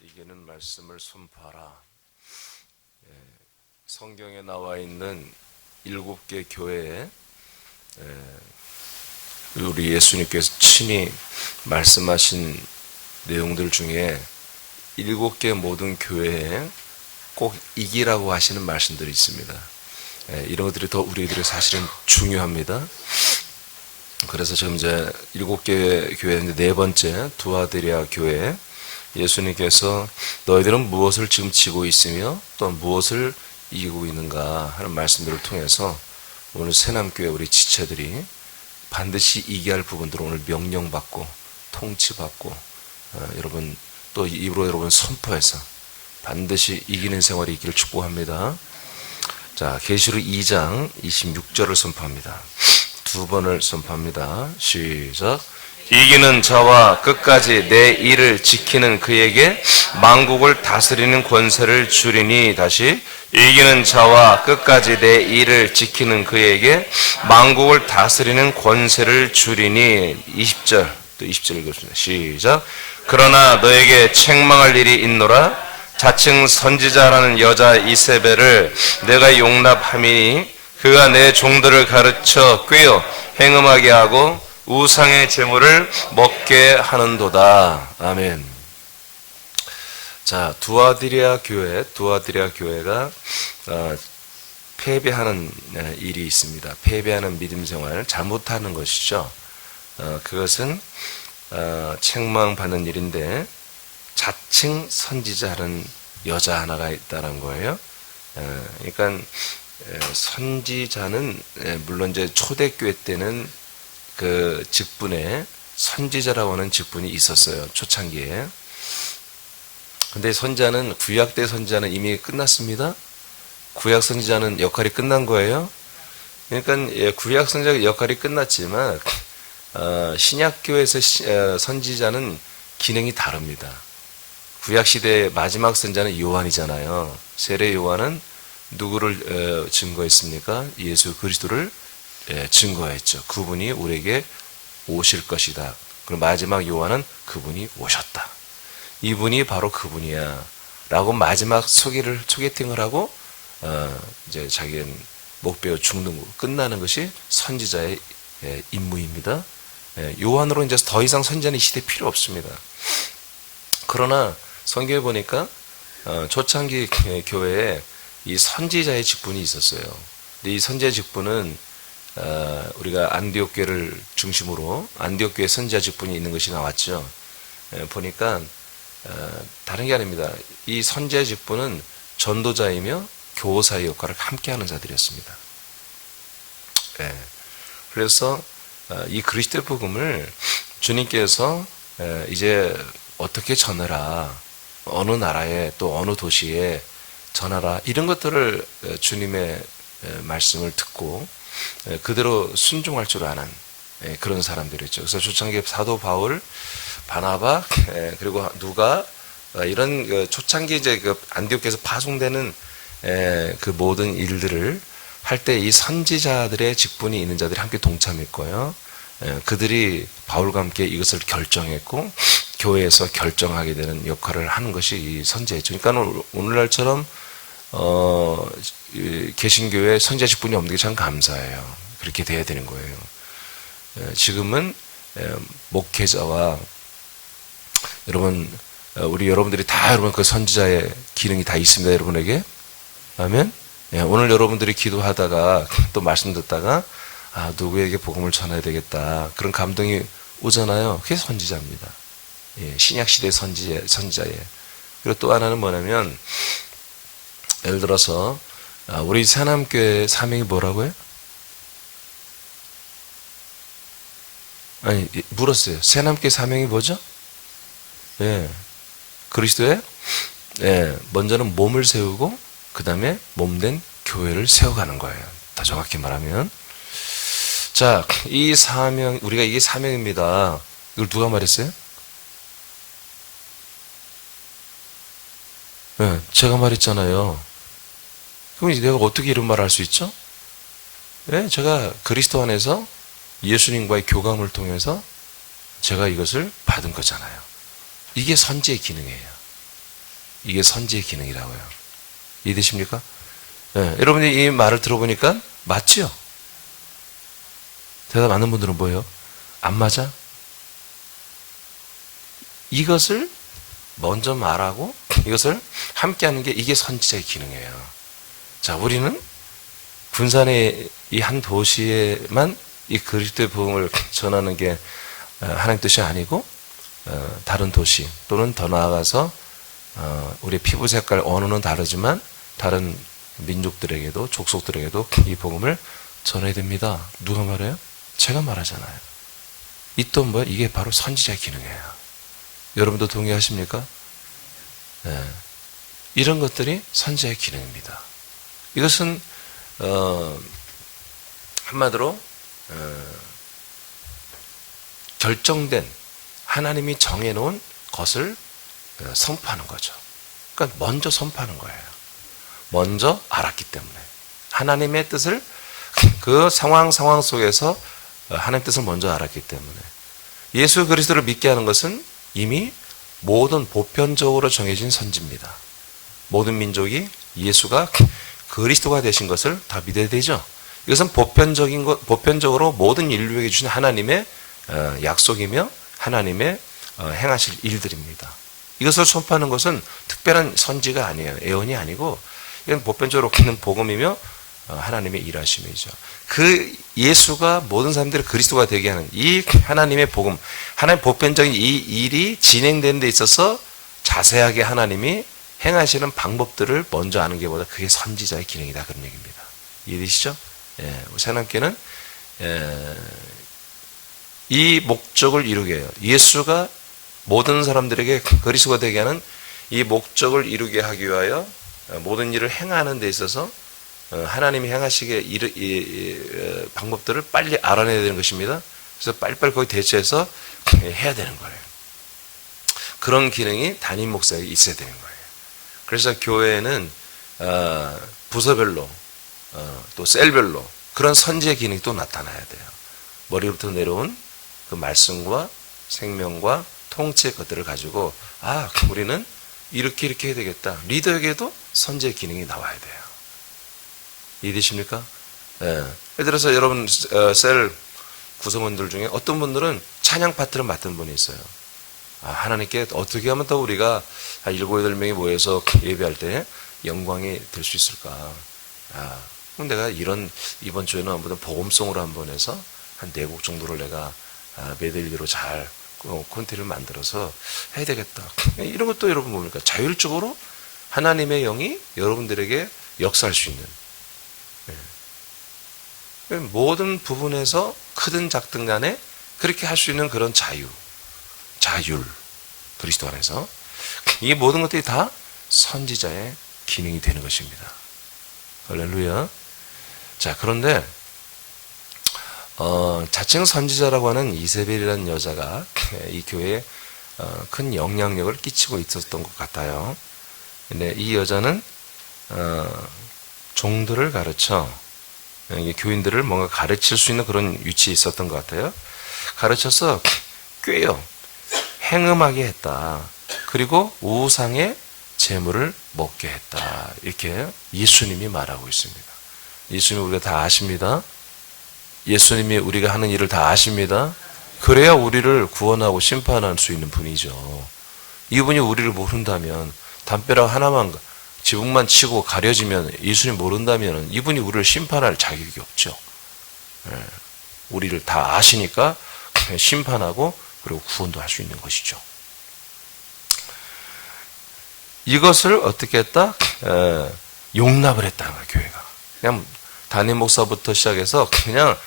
이기는 말씀을 선포하라. 성경에 나와 있는 7개 교회에 우리 예수님께서 친히 말씀하신 내용들 중에 7개 모든 교회에 꼭 이기라고 하시는 말씀들이 있습니다. 이런 것들이 더 우리들이 사실은 중요합니다. 그래서 지금 이제 7개 교회인데 네 번째 두아드리아 교회, 예수님께서 너희들은 무엇을 지금 지고 있으며 또 무엇을 이기고 있는가 하는 말씀들을 통해서 오늘 새남교회 우리 지체들이 반드시 이겨야 할 부분들을 오늘 명령받고 통치받고 여러분 또 입으로 여러분 선포해서 반드시 이기는 생활이 있기를 축복합니다. 자, 계시록 2장 26절을 선포합니다. 두 번을 선포합니다. 시작. 이기는 자와 끝까지 내 일을 지키는 그에게 만국을 다스리는 권세를 주리니. 다시. 이기는 자와 끝까지 내 일을 지키는 그에게 만국을 다스리는 권세를 주리니. 20절, 또 20절 읽었습니다. 시작. 그러나 너에게 책망할 일이 있노라. 자칭 선지자라는 여자 이세벨을 내가 용납함이니 그가 내 종들을 가르쳐 꾀어 행음하게 하고 우상의 제물을 먹게 하는도다. 아멘. 자, 두아드리아 교회가 패배하는 일이 있습니다. 패배하는 믿음 생활을 잘못하는 것이죠. 그것은 책망받는 일인데 자칭 선지자라는 여자 하나가 있다는 거예요. 그러니까 선지자는 물론 이제 초대교회 때는 그 직분에 선지자라고 하는 직분이 있었어요. 초창기에. 근데 선지자는 구약 때 선지자는 이미 끝났습니다. 구약 선지자는 역할이 끝난 거예요. 그러니까 구약 선지자 역할이 끝났지만 신약교회에서 선지자는 기능이 다릅니다. 구약 시대의 마지막 선지자는 요한이잖아요. 세례 요한은 누구를 증거했습니까? 예수 그리스도를 증거했죠. 그분이 우리에게 오실 것이다. 그리고 마지막 요한은 그분이 오셨다. 이분이 바로 그분이야. 라고 마지막 소개팅을 하고 이제 자기는 목배어 죽는 거 끝나는 것이 선지자의 임무입니다. 요한으로 이제 더 이상 선지자는 이 시대에 필요 없습니다. 그러나 성경에 보니까 초창기 교회에 이 선지자의 직분이 있었어요. 근데 이 선지자 직분은 우리가 안디옥 교회를 중심으로 안디옥 교회 선지자 직분이 있는 것이 나왔죠. 보니까 다른 게 아닙니다. 이 선지자 직분은 전도자이며 교사의 역할을 함께하는 자들이었습니다. 그래서 이 그리스도의 복음을 주님께서 이제 어떻게 전해라, 어느 나라에 또 어느 도시에 전하라, 이런 것들을 주님의 말씀을 듣고 그대로 순종할 줄 아는 그런 사람들이었죠. 그래서 초창기 사도 바울, 바나바, 그리고 누가 이런 초창기 이제 그 안디옥에서 파송되는 그 모든 일들을 할 때 이 선지자들의 직분이 있는 자들이 함께 동참했고요. 그들이 바울과 함께 이것을 결정했고 교회에서 결정하게 되는 역할을 하는 것이 이 선지자였죠. 그러니까 오늘날처럼 개신교회 선지자 직분이 없는 게 참 감사해요. 그렇게 돼야 되는 거예요. 지금은 목회자와 여러분, 우리 여러분들이 다 여러분 그 선지자의 기능이 다 있습니다. 여러분에게. 아멘. 오늘 여러분들이 기도하다가 또 말씀 듣다가 누구에게 복음을 전해야 되겠다, 그런 감동이 오잖아요. 그게 선지자입니다. 신약시대 선지자예요. 그리고 또 하나는 뭐냐면, 예를 들어서 우리 새남교회 사명이 뭐라고요? 아니, 물었어요. 새남교회 사명이 뭐죠? 그리스도의 먼저는 몸을 세우고 그 다음에 몸된 교회를 세워가는 거예요. 더 정확히 말하면. 자, 이 사명, 우리가 이게 사명입니다. 이걸 누가 말했어요? 제가 말했잖아요. 그럼 내가 어떻게 이런 말을 할 수 있죠? 제가 그리스도 안에서 예수님과의 교감을 통해서 제가 이것을 받은 거잖아요. 이게 선지의 기능이에요. 이게 선지의 기능이라고요. 이해되십니까? 네, 여러분이 이 말을 들어보니까 맞지요? 대답 안 하는 분들은 뭐예요? 안 맞아? 이것을 먼저 말하고 이것을 함께 하는 게 이게 선지자의 기능이에요. 자, 우리는 군산의 이 한 도시에만 이 그리스도의 복음을 전하는 게 하나님 뜻이 아니고 다른 도시 또는 더 나아가서 우리의 피부 색깔 언어는 다르지만 다른 민족들에게도 족속들에게도 이 복음을 전해야 됩니다. 누가 말해요? 제가 말하잖아요. 이 또 뭐야? 이게 바로 선지자의 기능이에요. 여러분도 동의하십니까? 네. 이런 것들이 선지자의 기능입니다. 이것은 한마디로 결정된 하나님이 정해놓은 것을 선포하는 거죠. 그러니까 먼저 선포하는 거예요. 먼저 알았기 때문에 하나님의 뜻을 그 상황 속에서 하나님의 뜻을 먼저 알았기 때문에 예수 그리스도를 믿게 하는 것은 이미 모든 보편적으로 정해진 선지입니다. 모든 민족이 예수가 그리스도가 되신 것을 다 믿어야 되죠. 이것은 보편적으로 모든 인류에게 주신 하나님의 약속이며 하나님의 행하실 일들입니다. 이것을 선포하는 것은 특별한 선지가 아니에요. 예언이 아니고 이건 보편적으로 있는 복음이며 하나님의 일하심이죠. 그 예수가 모든 사람들이 그리스도가 되게 하는 이 하나님의 복음, 하나님 보편적인 이 일이 진행되는 데 있어서 자세하게 하나님이 행하시는 방법들을 먼저 아는 게 보다 그게 선지자의 기능이다. 그런 얘기입니다. 이해되시죠? 예, 하나님께는 이 목적을 이루게 해요. 예수가 모든 사람들에게 그리스도가 되게 하는 이 목적을 이루게 하기 위하여 모든 일을 행하는 데 있어서 하나님이 행하시게 방법들을 빨리 알아내야 되는 것입니다. 그래서 빨리빨리 거기 대처해서 해야 되는 거예요. 그런 기능이 담임 목사에게 있어야 되는 거예요. 그래서 교회에는 부서별로 또 셀별로 그런 선지의 기능이 또 나타나야 돼요. 머리부터 내려온 그 말씀과 생명과 통치의 것들을 가지고 우리는 이렇게 해야 되겠다. 리더에게도 선지의 기능이 나와야 돼요. 이해되십니까? 예. 예를 들어서 여러분 셀 구성원들 중에 어떤 분들은 찬양 파트를 맡은 분이 있어요. 하나님께 어떻게 하면 더 우리가 한 7, 8명이 모여서 예배할 때 영광이 될 수 있을까? 그럼 내가 이번 주에는 한번 복음송으로 한번 해서 한 4곡 정도를 내가 메들리로 잘 콘텐츠를 만들어서 해야 되겠다. 이런 것도 여러분 뭡니까? 자율적으로 하나님의 영이 여러분들에게 역사할 수 있는 모든 부분에서 크든 작든 간에 그렇게 할 수 있는 그런 자율 그리스도 안에서 이 모든 것들이 다 선지자의 기능이 되는 것입니다. 할렐루야. 자, 그런데 자칭 선지자라고 하는 이세벨이라는 여자가 이 교회에 큰 영향력을 끼치고 있었던 것 같아요. 근데 이 여자는 종들을 가르쳐 교인들을 뭔가 가르칠 수 있는 그런 위치에 있었던 것 같아요. 가르쳐서 꿰요. 행음하게 했다. 그리고 우상의 재물을 먹게 했다. 이렇게 예수님이 말하고 있습니다. 예수님이 우리가 다 아십니다. 예수님이 우리가 하는 일을 다 아십니다. 그래야 우리를 구원하고 심판할 수 있는 분이죠. 이분이 우리를 모른다면 담벼락 하나만 지붕만 치고 가려지면 예수님 모른다면 이분이 우리를 심판할 자격이 없죠. 우리를 다 아시니까 심판하고 그리고 구원도 할 수 있는 것이죠. 이것을 어떻게 했다? 용납을 했다는 거예요, 교회가. 그냥 담임 목사부터 시작해서 그냥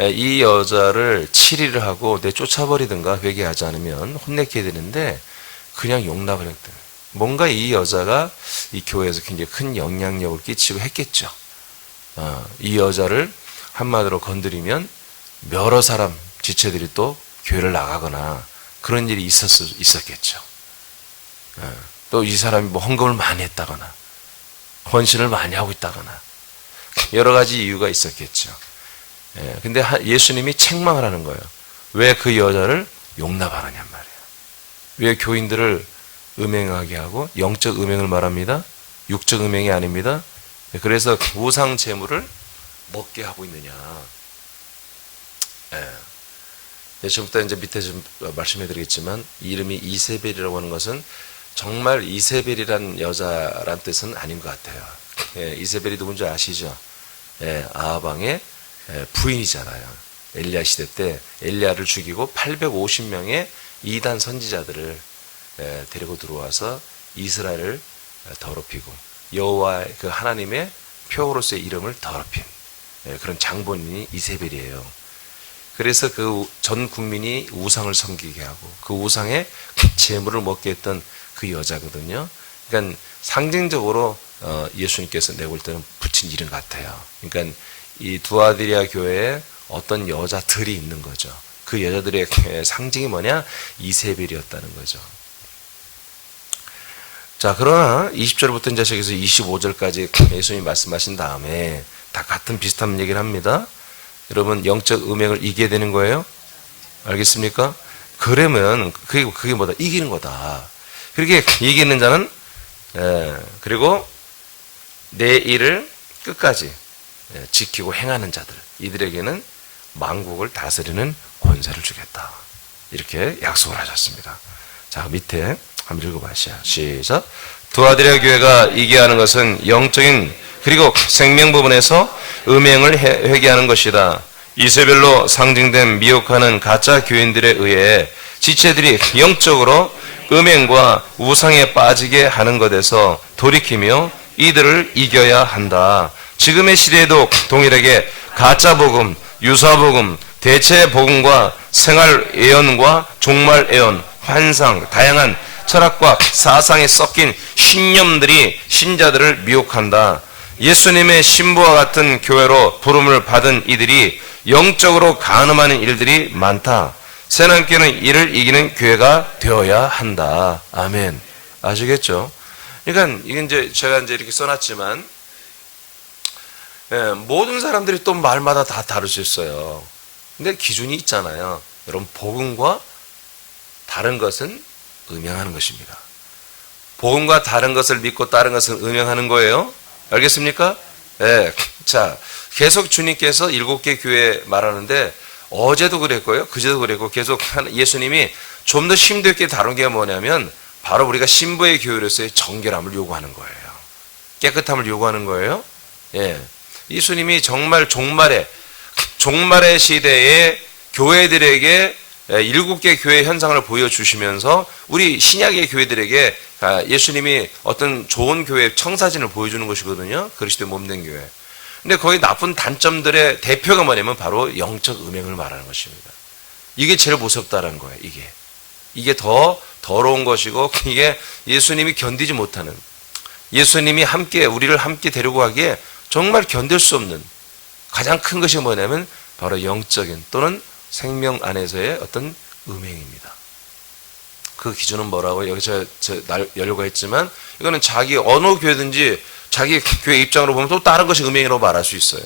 이 여자를 치리를 하고 내쫓아버리든가 회개하지 않으면 혼내게 되는데 그냥 용납을 했대요. 뭔가 이 여자가 이 교회에서 굉장히 큰 영향력을 끼치고 했겠죠. 이 여자를 한마디로 건드리면 여러 사람 지체들이 또 교회를 나가거나 그런 일이 있었겠죠. 또 이 사람이 뭐 헌금을 많이 했다거나 헌신을 많이 하고 있다거나 여러 가지 이유가 있었겠죠. 근데 예수님이 책망을 하는 거예요. 왜 그 여자를 용납하느냐 말이에요. 왜 교인들을 음행하게 하고 영적 음행을 말합니다. 육적 음행이 아닙니다. 그래서 우상 제물을 먹게 하고 있느냐. 지금부터 이제 밑에 좀 말씀해 드리겠지만 이름이 이세벨이라고 하는 것은 정말 이세벨이란 여자란 뜻은 아닌 것 같아요. 이세벨이 누군지 아시죠? 아하방의 부인이잖아요. 엘리야 시대 때 엘리야를 죽이고 850명의 이단 선지자들을 데리고 들어와서 이스라엘을 더럽히고 여호와의 그 하나님의 표로서의 이름을 더럽힌 그런 장본인이 이세벨이에요. 그래서 그 전 국민이 우상을 섬기게 하고 그 우상의 제물을 먹게 했던 그 여자거든요. 그러니까 상징적으로 예수님께서 내볼 때는 붙인 이름 같아요. 그러니까 이 두아디리아 교회에 어떤 여자들이 있는 거죠. 그 여자들의 상징이 뭐냐? 이세벨이었다는 거죠. 자, 그러나 20절부터 이제 저기서 25절까지 예수님이 말씀하신 다음에 다 같은 비슷한 얘기를 합니다. 여러분, 영적 음행을 이기게 되는 거예요? 알겠습니까? 그러면 그게 뭐다? 이기는 거다. 그렇게 이기는 자는 그리고 내 일을 끝까지 지키고 행하는 자들, 이들에게는 만국을 다스리는 권세를 주겠다. 이렇게 약속을 하셨습니다. 자, 밑에 한번 읽어보시죠. 시작. 두아디리아 교회가 이기하는 것은 영적인 그리고 생명 부분에서 음행을 회개하는 것이다. 이세벨로 상징된 미혹하는 가짜 교인들에 의해 지체들이 영적으로 음행과 우상에 빠지게 하는 것에서 돌이키며 이들을 이겨야 한다. 지금의 시대에도 동일하게 가짜 복음, 유사 복음, 대체 복음과 생활 예언과 종말 예언, 환상, 다양한 철학과 사상에 섞인 신념들이 신자들을 미혹한다. 예수님의 신부와 같은 교회로 부름을 받은 이들이 영적으로 간음하는 일들이 많다. 새남교는 이를 이기는 교회가 되어야 한다. 아멘. 아시겠죠? 그러니까 이게 이제 제가 이제 이렇게 써놨지만 모든 사람들이 또 말마다 다 다를 수 있어요. 근데 기준이 있잖아요. 여러분, 복음과 다른 것은 음행하는 것입니다. 복음과 다른 것을 믿고 다른 것을 음행하는 거예요. 알겠습니까? 네. 자, 계속 주님께서 7개 교회 말하는데 어제도 그랬고요. 그제도 그랬고 계속 예수님이 좀 더 심도 있게 다룬 게 뭐냐면 바로 우리가 신부의 교회로서의 정결함을 요구하는 거예요. 깨끗함을 요구하는 거예요. 예. 예수님이 정말 종말의 시대에 교회들에게 7개 교회 현상을 보여주시면서 우리 신약의 교회들에게 예수님이 어떤 좋은 교회 청사진을 보여주는 것이거든요. 그리스도의 몸된 교회. 근데 거기 나쁜 단점들의 대표가 뭐냐면 바로 영적 음행을 말하는 것입니다. 이게 제일 무섭다는 거예요. 이게 더 더러운 것이고 이게 예수님이 견디지 못하는, 예수님이 우리를 함께 데리고 가기에 정말 견딜 수 없는 가장 큰 것이 뭐냐면 바로 영적인 또는 생명 안에서의 어떤 음행입니다. 그 기준은 뭐라고 여기 제가 열려고 했지만 이거는 자기 어느 교회든지 자기 교회 입장으로 보면 또 다른 것이 음행이라고 말할 수 있어요.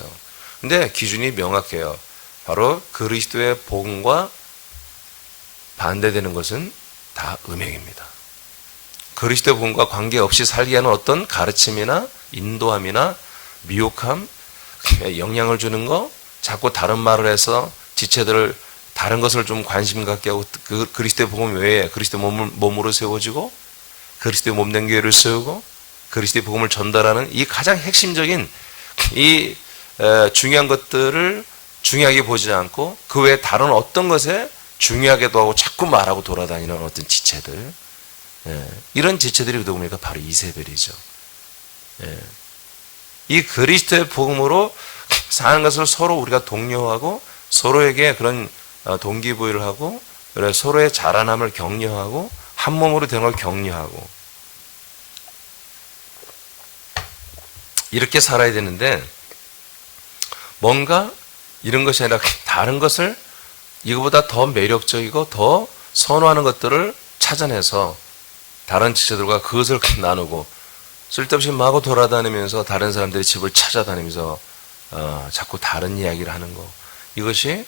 근데 기준이 명확해요. 바로 그리스도의 복음과 반대되는 것은 다 음행입니다. 그리스도의 복음과 관계없이 살게 하는 어떤 가르침이나 인도함이나 미혹함, 영향을 주는 거, 자꾸 다른 말을 해서 지체들을 다른 것을 좀 관심 갖게 하고 그 그리스도의 복음 외에 그리스도의 몸으로 세워지고 그리스도의 몸된 교회를 세우고 그리스도의 복음을 전달하는 이 가장 핵심적인 이 중요한 것들을 중요하게 보지 않고 그 외에 다른 어떤 것에 중요하게도 하고 자꾸 말하고 돌아다니는 어떤 지체들, 이런 지체들이 누구 보니까 바로 이세벨이죠. 이 그리스도의 복음으로 사는 것을 서로 우리가 독려하고 서로에게 그런 동기부여를 하고 서로의 자라남을 격려하고 한 몸으로 되는 걸 격려하고 이렇게 살아야 되는데 뭔가 이런 것이 아니라 다른 것을 이거보다 더 매력적이고 더 선호하는 것들을 찾아내서 다른 지체들과 그것을 나누고 쓸데없이 마구 돌아다니면서 다른 사람들의 집을 찾아다니면서 자꾸 다른 이야기를 하는 거, 이것이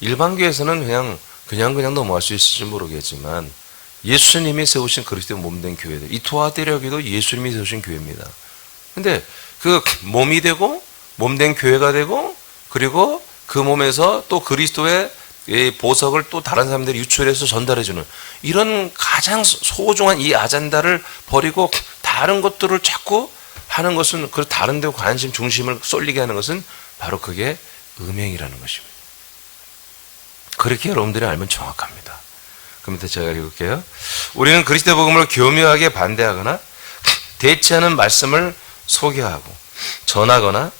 일반 교회에서는 그냥 넘어갈 수 있을지 모르겠지만 예수님이 세우신 그리스도의 몸된 교회들. 이 투아디락에도 예수님이 세우신 교회입니다. 근데 그 몸이 되고 몸된 교회가 되고 그리고 그 몸에서 또 그리스도의 이 보석을 또 다른 사람들이 유출해서 전달해주는 이런 가장 소중한 이 아젠다를 버리고 다른 것들을 자꾸 하는 것은 그 다른 데 관심 중심을 쏠리게 하는 것은 바로 그게 음행이라는 것입니다. 그렇게 여러분들이 알면 정확합니다. 그럼 제가 읽을게요. 우리는 그리스도 복음을 교묘하게 반대하거나 대치하는 말씀을 소개하고 전하거나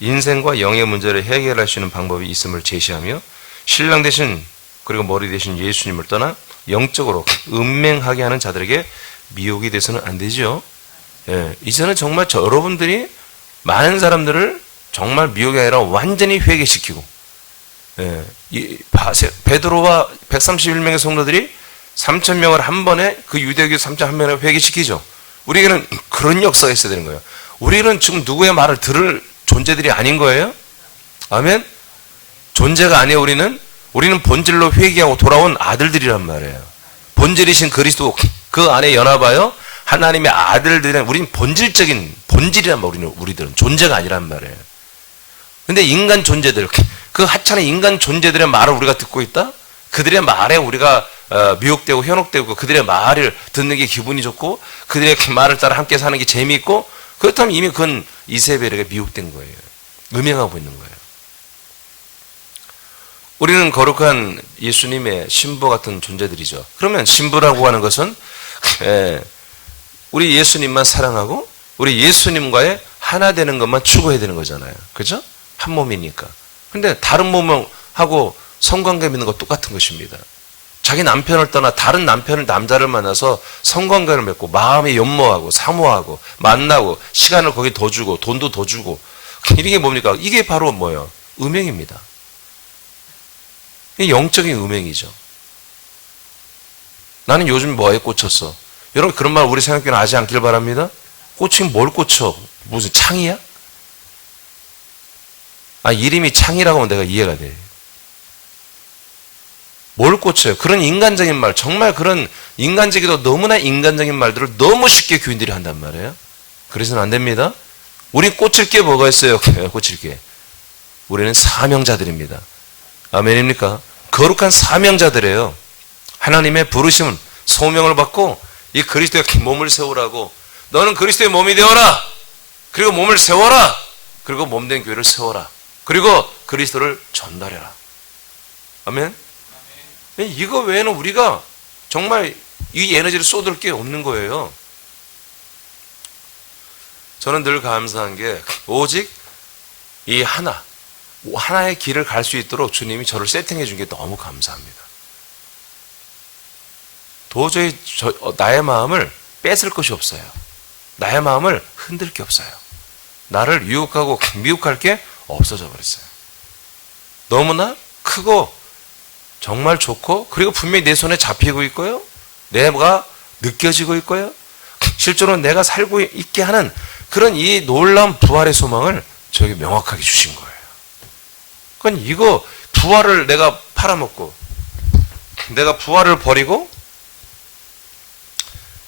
인생과 영의 문제를 해결할 수 있는 방법이 있음을 제시하며 신랑 되신 그리고 머리 되신 예수님을 떠나 영적으로 음행하게 하는 자들에게 미혹이 돼서는 안 되죠. 예, 이제는 정말 여러분들이 많은 사람들을 정말 미혹이 아니라 완전히 회개시키고, 예, 베드로와 131명의 성도들이 3,000명을 한 번에 그 유대교 3,001명을 회개시키죠. 우리에게는 그런 역사가 있어야 되는 거예요. 우리는 지금 누구의 말을 들을 존재들이 아닌 거예요. 아멘. 존재가 아니에요. 우리는 본질로 회개하고 돌아온 아들들이란 말이에요. 본질이신 그리스도 그 안에 연합하여 하나님의 아들들은 우리는 본질이란 말이에요. 우리들은 존재가 아니란 말이에요. 근데 인간 존재들, 그 하찮은 인간 존재들의 말을 우리가 듣고 있다? 그들의 말에 우리가 미혹되고 현혹되고 그들의 말을 듣는 게 기분이 좋고 그들의 말을 따라 함께 사는 게 재미있고 그렇다면 이미 그건 이세벨에게 미혹된 거예요. 음행하고 있는 거예요. 우리는 거룩한 예수님의 신부 같은 존재들이죠. 그러면 신부라고 하는 것은 우리 예수님만 사랑하고 우리 예수님과의 하나 되는 것만 추구해야 되는 거잖아요. 그죠? 한 몸이니까. 근데 다른 몸하고 성관계 맺는 거 똑같은 것입니다. 자기 남편을 떠나 다른 남자를 만나서 성관계를 맺고 마음이 연모하고 사모하고 만나고 시간을 거기 더 주고 돈도 더 주고 이게 뭡니까? 이게 바로 뭐예요? 음행입니다. 이게 영적인 음행이죠. 나는 요즘 뭐에 꽂혔어? 여러분 그런 말 우리 생각에는 하지 않길 바랍니다. 꽂히면 뭘 꽂혀? 무슨 창이야? 이름이 창이라고 하면 내가 이해가 돼. 뭘 꽂혀요? 그런 인간적인 말, 정말 그런 인간적이도 너무나 인간적인 말들을 너무 쉽게 교인들이 한단 말이에요. 그래서는 안 됩니다. 우리 꽂힐 게 뭐가 있어요? 꽂힐 게. 우리는 사명자들입니다. 아멘입니까? 거룩한 사명자들이에요. 하나님의 부르심, 소명을 받고 이 그리스도의 몸을 세우라고. 너는 그리스도의 몸이 되어라. 그리고 몸을 세워라. 그리고 몸된 교회를 세워라. 그리고 그리스도를 전달해라. 아멘? 이거 외에는 우리가 정말 이 에너지를 쏟을 게 없는 거예요. 저는 늘 감사한 게 오직 이 하나의 길을 갈 수 있도록 주님이 저를 세팅해 준 게 너무 감사합니다. 도저히 나의 마음을 뺏을 것이 없어요. 나의 마음을 흔들 게 없어요. 나를 유혹하고 미혹할 게 없어져 버렸어요. 너무나 크고 정말 좋고 그리고 분명히 내 손에 잡히고 있고요. 내가 느껴지고 있고요. 실제로 내가 살고 있게 하는 그런 이 놀라운 부활의 소망을 저에게 명확하게 주신 거예요. 그건 이거 부활을 내가 팔아먹고 내가 부활을 버리고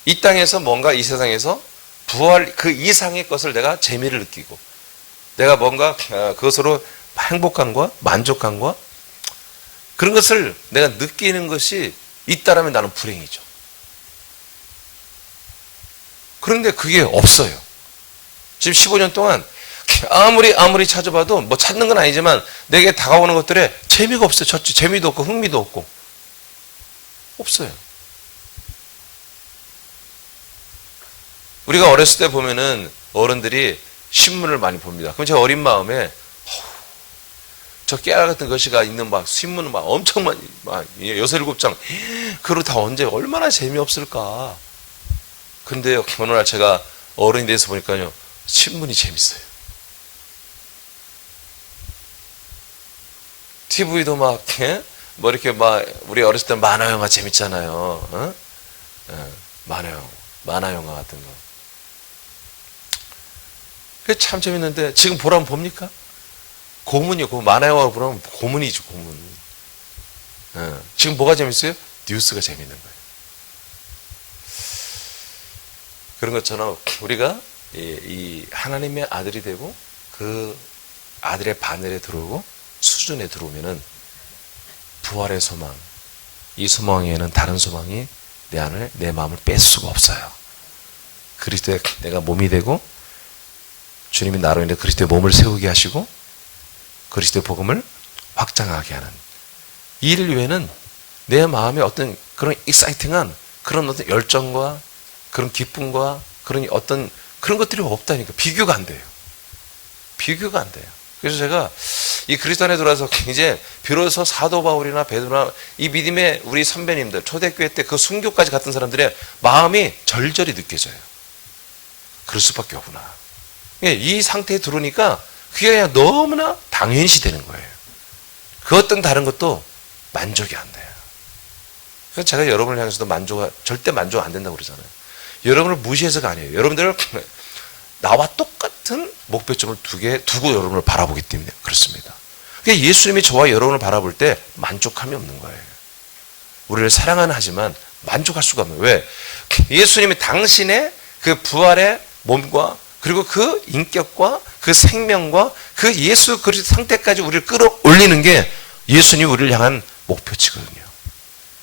이 땅에서 뭔가 이 세상에서 부활 그 이상의 것을 내가 재미를 느끼고 내가 뭔가 그것으로 행복감과 만족감과 그런 것을 내가 느끼는 것이 있다라면 나는 불행이죠. 그런데 그게 없어요. 지금 15년 동안 아무리 찾아봐도 뭐 찾는 건 아니지만 내게 다가오는 것들에 재미가 없어요. 첫째, 재미도 없고 흥미도 없고 없어요. 우리가 어렸을 때 보면은 어른들이 신문을 많이 봅니다. 그럼 제 어린 마음에 저 깨알 같은 것이가 있는 막 신문을 막 엄청 많이 막 6, 7장 그걸 다 언제 얼마나 재미없을까. 근데요 어느 날 제가 어른이 돼서 보니까요 신문이 재밌어요. TV도 막 뭐 이렇게 막 우리 어렸을 때 만화 영화 재밌잖아요. 어? 만화 영화 같은 거. 그게 참 재밌는데 지금 보라면 봅니까? 고문이요. 만화 영화 보라면 고문이죠. 고문. 지금 뭐가 재밌어요? 뉴스가 재밌는 거예요. 그런 것처럼 우리가 이 하나님의 아들이 되고 그 아들의 바늘에 들어오고 수준에 들어오면은 부활의 소망, 이 소망에는 다른 소망이 내 마음을 뺄 수가 없어요. 그리스도의 내가 몸이 되고 주님이 나로 인해 그리스도의 몸을 세우게 하시고 그리스도의 복음을 확장하게 하는 이 일 외에는 내 마음에 어떤 그런 익사이팅한 그런 어떤 열정과 그런 기쁨과 그런 어떤 그런 것들이 없다니까. 비교가 안 돼요. 비교가 안 돼요. 그래서 제가 이 그리스도 안에 들어와서 이제 비로소 사도 바울이나 베드로나 이 믿음의 우리 선배님들 초대교회 때 그 순교까지 갔던 사람들의 마음이 절절히 느껴져요. 그럴 수밖에 없구나. 이 상태에 들어오니까 그게 그냥 너무나 당연시 되는 거예요. 그 어떤 다른 것도 만족이 안 돼요. 그래서 제가 여러분을 향해서도 절대 만족 안 된다고 그러잖아요. 여러분을 무시해서가 아니에요. 여러분들은 나와 똑같은 목표점을 두고 여러분을 바라보기 때문에 그렇습니다. 그러니까 예수님이 저와 여러분을 바라볼 때 만족함이 없는 거예요. 우리를 사랑은 하지만 만족할 수가 없는 거예요. 왜? 예수님이 당신의 그 부활의 몸과 그리고 그 인격과 그 생명과 그 예수 그리스도 상태까지 우리를 끌어올리는 게 예수님이 우리를 향한 목표치거든요.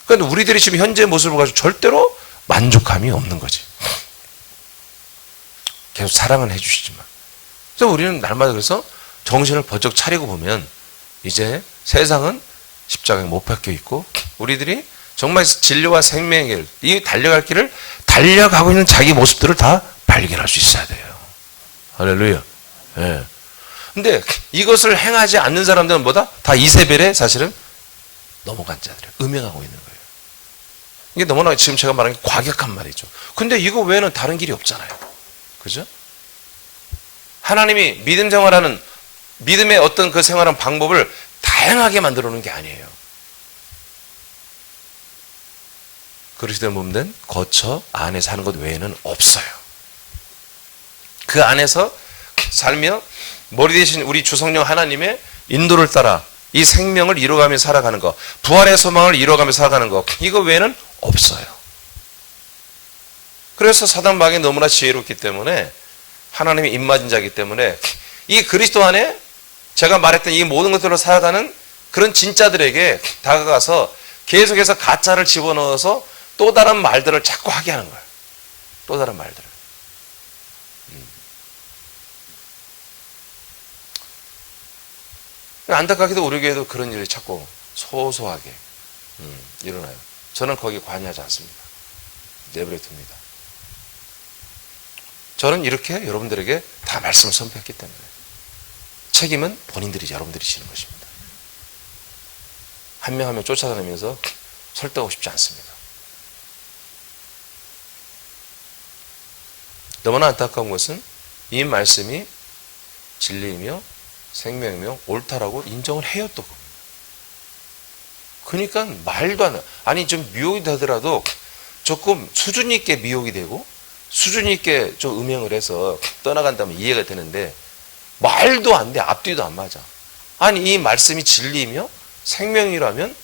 그러니까 우리들이 지금 현재의 모습을 가지고 절대로 만족함이 없는 거지. 계속 사랑은 해주시지만. 그래서 우리는 날마다 그래서 정신을 번쩍 차리고 보면 이제 세상은 십자가에 못 박혀 있고 우리들이 정말 진리와 생명의 길, 이 달려갈 길을 달려가고 있는 자기 모습들을 다 발견할 수 있어야 돼요. 할렐루야. 예. 근데 이것을 행하지 않는 사람들은 뭐다? 다 이세벨에 사실은 넘어간 자들이에요. 음행하고 있는 거예요. 이게 너무나 지금 제가 말한 게 과격한 말이죠. 근데 이거 외에는 다른 길이 없잖아요. 그죠? 하나님이 믿음 생활하는, 믿음의 어떤 그 생활하는 방법을 다양하게 만들어 놓은 게 아니에요. 그리스도의 몸된 거처 안에 사는 것 외에는 없어요. 그 안에서 살며 머리 대신 우리 주성령 하나님의 인도를 따라 이 생명을 이뤄가며 살아가는 것, 부활의 소망을 이뤄가며 살아가는 것, 이거 외에는 없어요. 그래서 사단 마귀는 너무나 지혜롭기 때문에 하나님의 입맞은 자이기 때문에 이 그리스도 안에 제가 말했던 이 모든 것들로 살아가는 그런 진짜들에게 다가가서 계속해서 가짜를 집어넣어서 또 다른 말들을 자꾸 하게 하는 거예요. 또 다른 말들을. 안타깝게도 우리 교회도 그런 일이 자꾸 소소하게 일어나요. 저는 거기에 관여하지 않습니다. 내버려 둡니다. 저는 이렇게 여러분들에게 다 말씀을 선포했기 때문에 책임은 본인들이 여러분들이 지는 것입니다. 한 명 한 명 쫓아다니면서 설득하고 싶지 않습니다. 너무나 안타까운 것은 이 말씀이 진리이며 생명이며 옳다라고 인정을 해요 또. 그러니까 말도 안 해. 아니 좀 미혹이 되더라도 조금 수준 있게 미혹이 되고 수준 있게 좀 음행을 해서 떠나간다면 이해가 되는데 말도 안 돼. 앞뒤도 안 맞아. 아니 이 말씀이 진리이며 생명이라면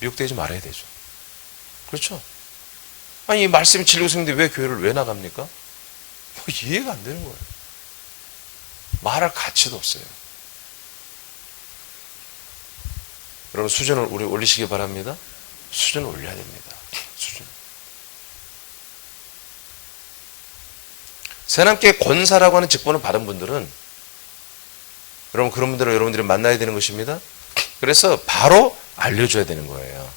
미혹되지 말아야 되죠. 그렇죠? 아니 이 말씀이 진리고 생명인데 왜 교회를 왜 나갑니까? 뭐 이해가 안 되는 거예요. 말할 가치도 없어요. 여러분 수준을 우리 올리시기 바랍니다. 수준을 올려야 됩니다. 수준. 새남께 권사라고 하는 직분을 받은 분들은 여러분 그런 분들을 여러분들이 만나야 되는 것입니다. 그래서 바로 알려줘야 되는 거예요.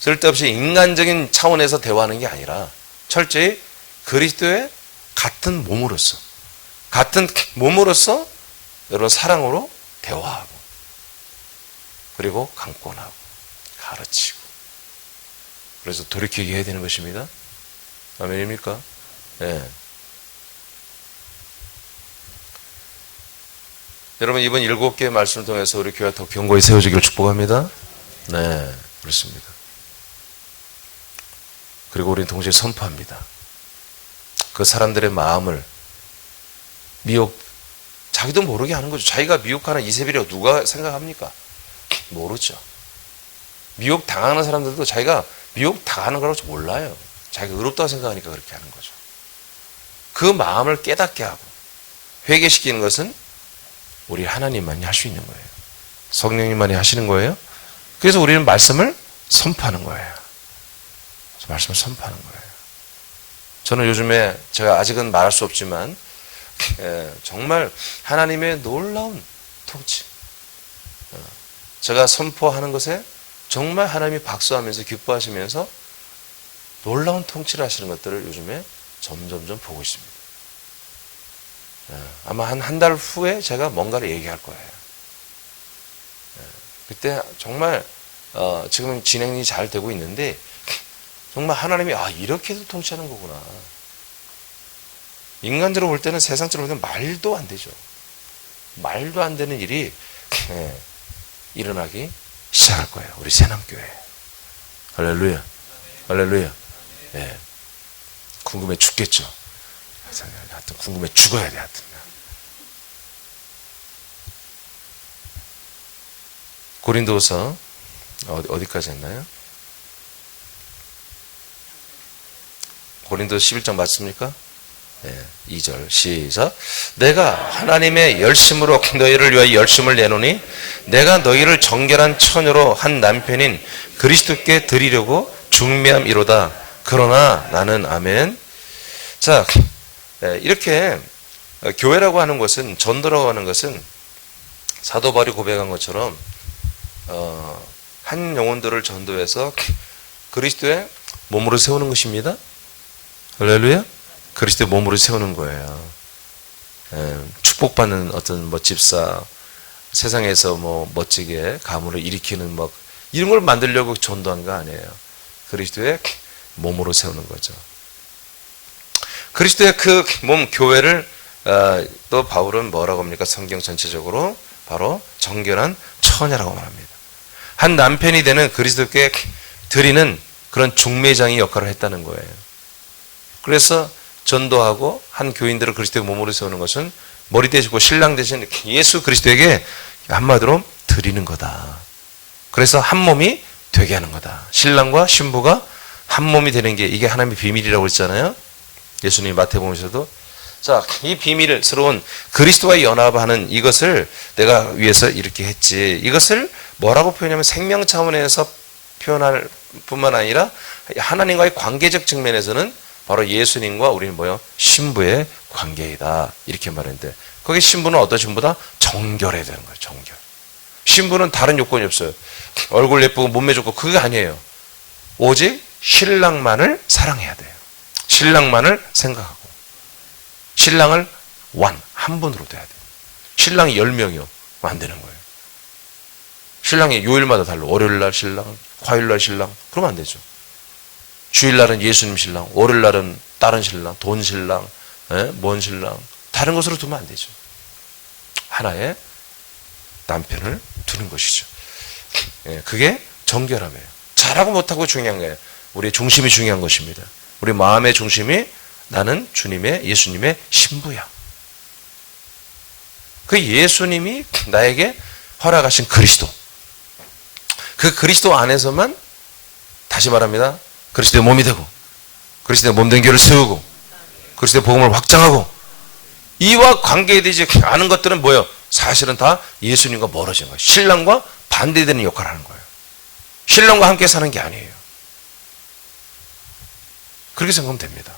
쓸데없이 인간적인 차원에서 대화하는 게 아니라 철저히 그리스도의 같은 몸으로서 여러분 사랑으로 대화하고 그리고 강권하고 가르치고 그래서 돌이키게 해야 되는 것입니다. 아멘입니까? 네. 여러분 이번 7개의 말씀을 통해서 우리 교회가 더 견고히 세워지기를 축복합니다. 네, 그렇습니다. 그리고 우리는 동시에 선포합니다. 그 사람들의 마음을 자기도 모르게 하는 거죠. 자기가 미혹하는 이세벨이라고 누가 생각합니까? 모르죠. 미혹 당하는 사람들도 자기가 미혹 당하는 거라고 몰라요. 자기가 의롭다고 생각하니까 그렇게 하는 거죠. 그 마음을 깨닫게 하고 회개시키는 것은 우리 하나님만이 할 수 있는 거예요. 성령님만이 하시는 거예요. 그래서 우리는 말씀을 선포하는 거예요. 말씀을 선포하는 거예요. 저는 요즘에 제가 아직은 말할 수 없지만 정말 하나님의 놀라운 통치, 제가 선포하는 것에 정말 하나님이 박수하면서 기뻐하시면서 놀라운 통치를 하시는 것들을 요즘에 점점점 보고 있습니다. 아마 한 달 후에 제가 뭔가를 얘기할 거예요. 그때 정말 지금은 진행이 잘 되고 있는데 정말 하나님이 이렇게도 통치하는 거구나. 인간적으로 볼 때는, 세상적으로 볼 때는 말도 안 되죠. 말도 안 되는 일이 일어나기 시작할 거예요. 우리 새남교회. 할렐루야. 할렐루야. 네. 궁금해 죽겠죠. 하여튼 궁금해 죽어야 돼. 하여튼. 고린도서 어디까지 했나요? 고린도서 11장 맞습니까? 네, 2절 시작. 내가 하나님의 열심으로 너희를 위하여 열심을 내노니 내가 너희를 정결한 처녀로 한 남편인 그리스도께 드리려고 중매함이로다. 그러나 나는 아멘. 자, 이렇게 교회라고 하는 것은, 전도라고 하는 것은 사도 바울이 고백한 것처럼 한 영혼들을 전도해서 그리스도의 몸으로 세우는 것입니다. 할렐루야. 그리스도의 몸으로 세우는 거예요. 축복받는 어떤 집사, 세상에서 멋지게 가문을 일으키는 이런 걸 만들려고 전도한 거 아니에요. 그리스도의 몸으로 세우는 거죠. 그리스도의 그 몸 교회를 또 바울은 뭐라고 합니까? 성경 전체적으로 바로 정결한 처녀라고 말합니다. 한 남편이 되는 그리스도께 드리는 그런 중매장의 역할을 했다는 거예요. 그래서 전도하고 한 교인들을 그리스도의 몸으로 세우는 것은 머리 대시고 신랑 대신 예수 그리스도에게 한마디로 드리는 거다. 그래서 한 몸이 되게 하는 거다. 신랑과 신부가 한 몸이 되는 게 이게 하나님의 비밀이라고 했잖아요. 예수님이 마태복음에서도 자, 이 비밀스러운 그리스도와 연합하는 이것을 내가 위해서 이렇게 했지. 이것을 뭐라고 표현하면 생명 차원에서 표현할 뿐만 아니라 하나님과의 관계적 측면에서는 바로 예수님과 우리는 신부의 관계이다. 이렇게 말했는데 거기 신부는 어떤 신부다? 정결해야 되는 거예요. 정결. 신부는 다른 요건이 없어요. 얼굴 예쁘고 몸매 좋고 그게 아니에요. 오직 신랑만을 사랑해야 돼요. 신랑만을 생각하고 신랑을 한 분으로 돼야 돼요. 신랑이 10명이요. 안 되는 거예요. 신랑이 요일마다 달라. 월요일날 신랑, 화요일날 신랑. 그러면 안 되죠. 주일날은 예수님 신랑, 월요일날은 다른 신랑, 돈 신랑, 뭔 신랑. 다른 것으로 두면 안 되죠. 하나의 남편을 두는 것이죠. 그게 정결함이에요. 잘하고 못하고 중요한 거예요. 우리의 중심이 중요한 것입니다. 우리 마음의 중심이 나는 주님의, 예수님의 신부야. 그 예수님이 나에게 허락하신 그리스도. 그 그리스도 안에서만 다시 말합니다. 그리스도의 몸이 되고 그리스도의 몸된 교회를 세우고 그리스도의 복음을 확장하고 이와 관계되지 않은 것들은 뭐예요? 사실은 다 예수님과 멀어진 거예요. 신랑과 반대되는 역할을 하는 거예요. 신랑과 함께 사는 게 아니에요. 그렇게 생각하면 됩니다.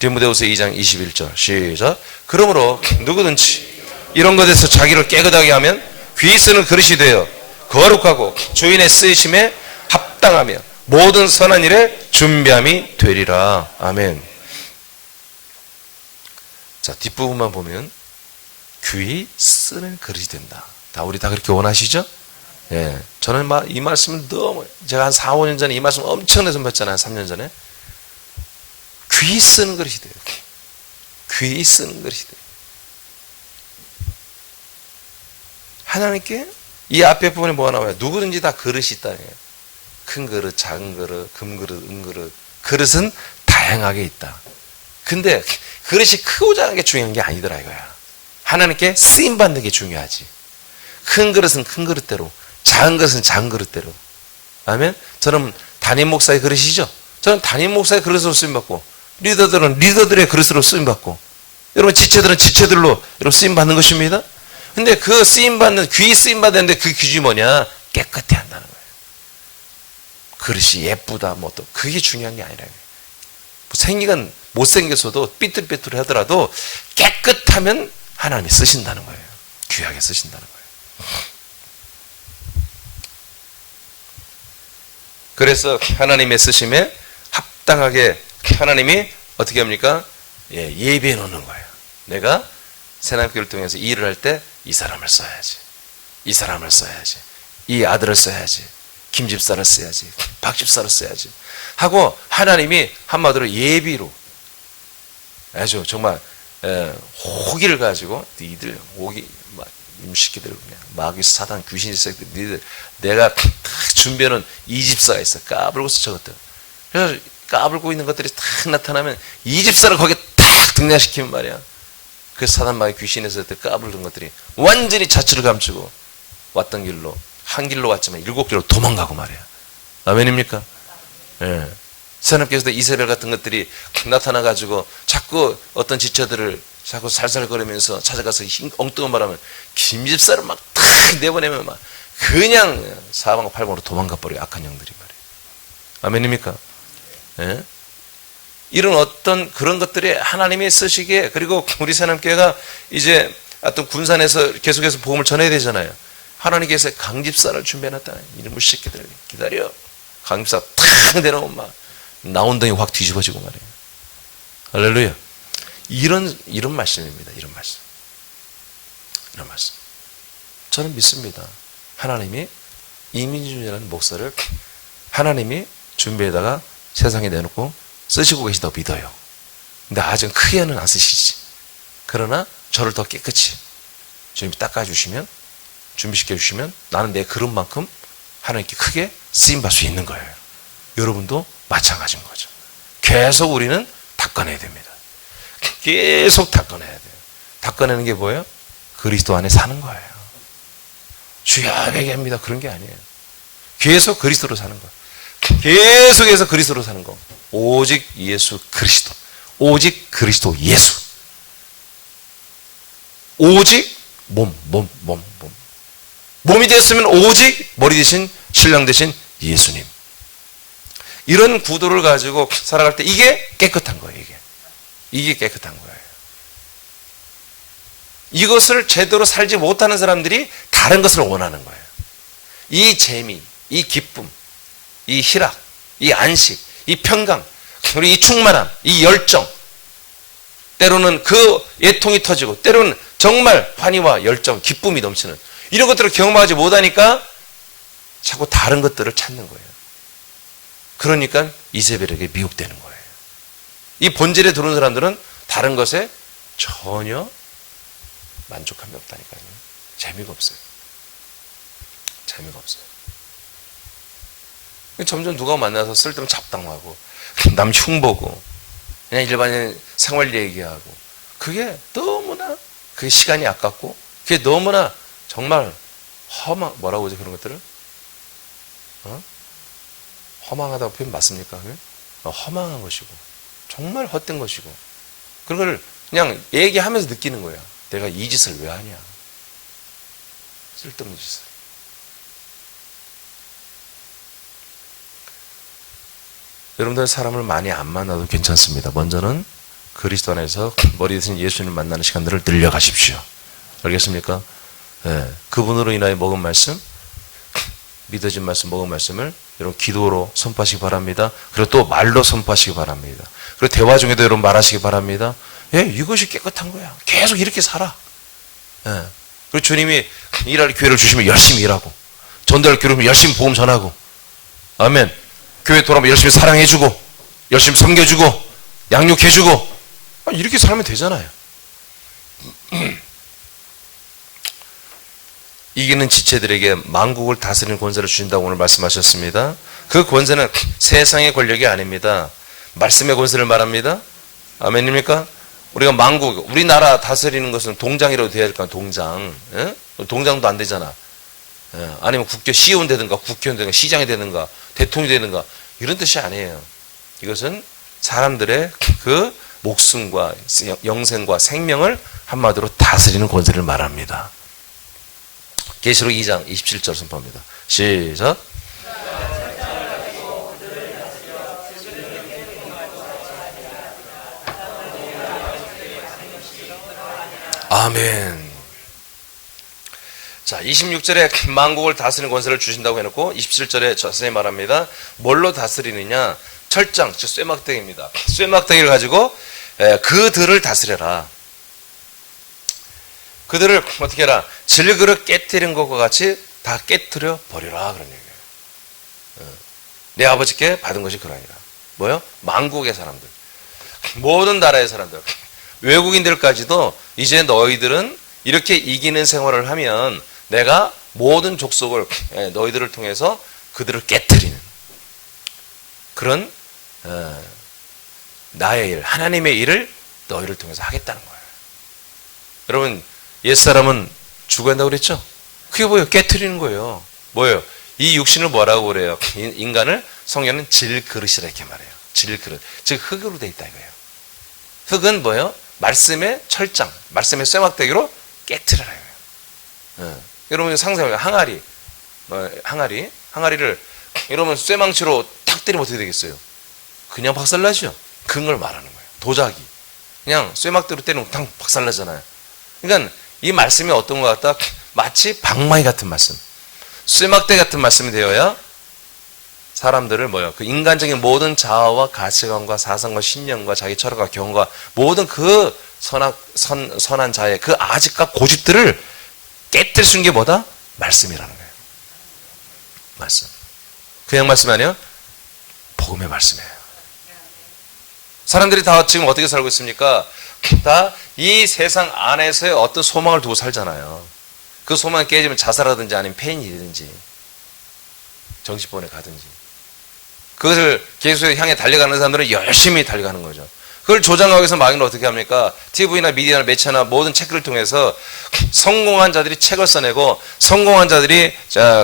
디모데후서 2장 21절 시작. 그러므로 누구든지 이런 것에서 자기를 깨끗하게 하면 귀 쓰는 그릇이 되어 거룩하고 주인의 쓰이심에 합당하며 모든 선한 일에 준비함이 되리라. 아멘. 자, 뒷부분만 보면 귀 쓰는 그릇이 된다. 우리 다 그렇게 원하시죠? 예. 저는 이 말씀을 너무, 제가 한 4, 5년 전에 이 말씀 엄청나게 전했잖아요. 3년 전에. 귀 쓰는 그릇이 돼요. 귀 쓰는 그릇이 돼요. 하나님께 이 앞에 부분에 뭐가 나와요? 누구든지 다 그릇이 있다. 큰 그릇, 작은 그릇, 금그릇, 은그릇. 그릇은 다양하게 있다. 근데 그릇이 크고 작은 게 중요한 게 아니더라 이거야. 하나님께 쓰임받는 게 중요하지. 큰 그릇은 큰 그릇대로, 작은 그릇은 작은 그릇대로. 아멘? 저는 담임 목사의 그릇이죠. 저는 담임 목사의 그릇으로 쓰임받고, 리더들은 리더들의 그릇으로 쓰임받고, 여러분 지체들은 지체들로 여러분 쓰임받는 것입니다. 근데 그 쓰임받는, 귀 쓰임받는데 그 기준이 뭐냐? 깨끗해 한다는 거예요. 그릇이 예쁘다, 뭐 또, 그게 중요한 게 아니라요. 생기가 못생겨서도 삐뚤삐뚤 하더라도 깨끗하면 하나님이 쓰신다는 거예요. 귀하게 쓰신다는 거예요. 그래서 하나님의 쓰심에 합당하게 하나님이 어떻게 합니까? 예비해 놓는 거예요. 내가 새남교를 통해서 일을 할 때 이 사람을 써야지. 이 사람을 써야지. 이 아들을 써야지. 김집사를 써야지. 박집사를 써야지. 하고 하나님이 한마디로 예비로 아주 정말 호기를 가지고 니들 호기 임시기들 마귀 사단 귀신 새끼들 니들 내가 딱 준비해놓은 이 집사가 있어. 까불고서 저것들. 그래서 까불고 있는 것들이 딱 나타나면 이 집사를 거기에 딱 등장시키면 말이야. 그 사단 마귀 귀신에서 까불던 것들이 완전히 자취를 감추고 왔던 길로 한 길로 왔지만 7길로 도망가고 말이야. 아멘입니까? 예. 하나님께서도 이세벨 같은 것들이 나타나가지고 자꾸 어떤 지체들을 자꾸 살살거리면서 찾아가서 엉뚱한 말하면 김집사를 막 탁 내보내면 막 그냥 사방팔방으로 도망가 버려요. 악한 영들이 말이에요. 아멘입니까? 예? 이런 어떤 그런 것들이 하나님이 쓰시기에, 그리고 우리 새남교회가 이제 어떤 군산에서 계속해서 복음을 전해야 되잖아요. 하나님께서 강집사를 준비해놨다. 이놈의 새끼들 기다려. 강집사 탁 내려오면 막 나온덩이 확 뒤집어지고 말이에요. 할렐루야. 이런 말씀입니다. 이런 말씀. 이런 말씀. 저는 믿습니다. 하나님이 이민준이라는 목사를 하나님이 준비에다가 세상에 내놓고 쓰시고 계시다고 믿어요. 근데 아직 크게는 안 쓰시지. 그러나 저를 더 깨끗이 주님이 닦아주시면, 준비시켜주시면 나는 내 그릇만큼 하나님께 크게 쓰임받을 수 있는 거예요. 여러분도 마찬가지인 거죠. 계속 우리는 닦아내야 됩니다. 계속 닦아내야 돼요. 닦아내는 게 뭐예요? 그리스도 안에 사는 거예요. 주여 얘기합니다. 그런 게 아니에요. 계속 그리스도로 사는 거예요. 계속해서 그리스도로 사는 거. 오직 예수 그리스도. 오직 그리스도 예수. 오직 몸. 몸이 되었으면 오직 머리 대신 신랑 대신 예수님. 이런 구도를 가지고 살아갈 때 이게 깨끗한 거예요. 이게 깨끗한 거예요. 이것을 제대로 살지 못하는 사람들이 다른 것을 원하는 거예요. 이 재미, 이 기쁨, 이 희락, 이 안식, 이 평강, 우리 이 충만함, 이 열정, 때로는 그 애통이 터지고 때로는 정말 환희와 열정, 기쁨이 넘치는 이런 것들을 경험하지 못하니까 자꾸 다른 것들을 찾는 거예요. 그러니까 이세벨에게 미혹되는 거예요. 이 본질에 들어온 사람들은 다른 것에 전혀 만족함이 없다니까요. 재미가 없어요. 재미가 없어요. 점점 누가 만나서 쓸데없는 잡담하고 남 흉보고 그냥 일반인 생활 얘기하고 그게 너무나 그게 시간이 아깝고 그게 너무나 정말 뭐라고 하지 그런 것들을? 허망하다고 표현 맞습니까? 허망한 것이고 정말 헛된 것이고 그런 걸 그냥 얘기하면서 느끼는 거야. 내가 이 짓을 왜 하냐? 쓸데없는 짓을. 여러분들 사람을 많이 안 만나도 괜찮습니다. 먼저는 그리스도 안에서 머리 대신 예수님을 만나는 시간들을 늘려가십시오. 알겠습니까? 네. 그분으로 인하여 먹은 말씀, 믿어진 말씀, 먹은 말씀을 여러분 기도로 선포하시기 바랍니다. 그리고 또 말로 선포하시기 바랍니다. 그리고 대화 중에도 여러분 말하시기 바랍니다. 예, 이것이 깨끗한 거야. 계속 이렇게 살아. 예. 그리고 주님이 일할 기회를 주시면 열심히 일하고, 전도할 기회를 주면 열심히 복음 전하고, 아멘. 교회 돌아오면 열심히 사랑해주고, 열심히 섬겨주고, 양육해주고, 이렇게 살면 되잖아요. 이기는 지체들에게 만국을 다스리는 권세를 주신다고 오늘 말씀하셨습니다. 그 권세는 세상의 권력이 아닙니다. 말씀의 권세를 말합니다. 아멘입니까? 우리가 만국, 우리나라 다스리는 것은 동장이라도 돼야 될까? 동장. 예? 동장도 안 되잖아. 예? 아니면 시의원 되든가 국회의원 되든가 시장이 되든가 대통령이 되든가 이런 뜻이 아니에요. 이것은 사람들의 그 목숨과 영생과 생명을 한마디로 다스리는 권세를 말합니다. 계시록 2장 27절 선포합니다. 시작. 아멘. 자, 26절에 만국을 다스리는 권세를 주신다고 해놓고 27절에 자세히 말합니다. 뭘로 다스리느냐? 철장, 즉 쇠막대기입니다. 쇠막대기를 가지고 그들을 다스려라. 그들을 어떻게 해라? 질그릇 깨뜨린 것과 같이 다 깨뜨려 버리라. 그런 얘기예요. 내 아버지께 받은 것이 그러니라. 뭐요? 만국의 사람들, 모든 나라의 사람들, 외국인들까지도 이제 너희들은 이렇게 이기는 생활을 하면 내가 모든 족속을 너희들을 통해서 그들을 깨뜨리는 그런 나의 일, 하나님의 일을 너희를 통해서 하겠다는 거예요. 여러분, 옛사람은 죽어야 한다고 그랬죠? 그게 뭐예요? 깨뜨리는 거예요. 뭐예요? 이 육신을 뭐라고 그래요? 인간을 성경은 질그릇이라 이렇게 말해요. 질그릇. 즉 흙으로 돼 있다 이거예요. 흙은 뭐예요? 말씀의 철장, 말씀의 쇠막대기로 깨뜨려라 이거예요. 여러분 상상해요. 항아리를 여러분 쇠망치로 탁 때리면 어떻게 되겠어요? 그냥 박살나죠. 그런 걸 말하는 거예요. 도자기. 그냥 쇠막대로 때리면 탁 박살나잖아요. 그러니까 이 말씀이 어떤 것 같다? 마치 방망이 같은 말씀, 쇠막대 같은 말씀이 되어야 사람들을 뭐요? 그 인간적인 모든 자아와 가치관과 사상과 신념과 자기 철학과 경험과 모든 그 선한 자의 그 아집과 고집들을 깨뜨릴 수 있는 게 뭐다? 말씀이라는 거예요. 말씀. 그냥 말씀이 아니에요. 복음의 말씀이에요. 사람들이 다 지금 어떻게 살고 있습니까? 다 이 세상 안에서의 어떤 소망을 두고 살잖아요. 그 소망이 깨지면 자살하든지 아니면 폐인이든지 정신병원에 가든지, 그것을 계속 향해 달려가는 사람들은 열심히 달려가는 거죠. 그걸 조장하기 위해서 마귀는 어떻게 합니까? TV나 미디어나 매체나 모든 책들을 통해서 성공한 자들이 책을 써내고 성공한 자들이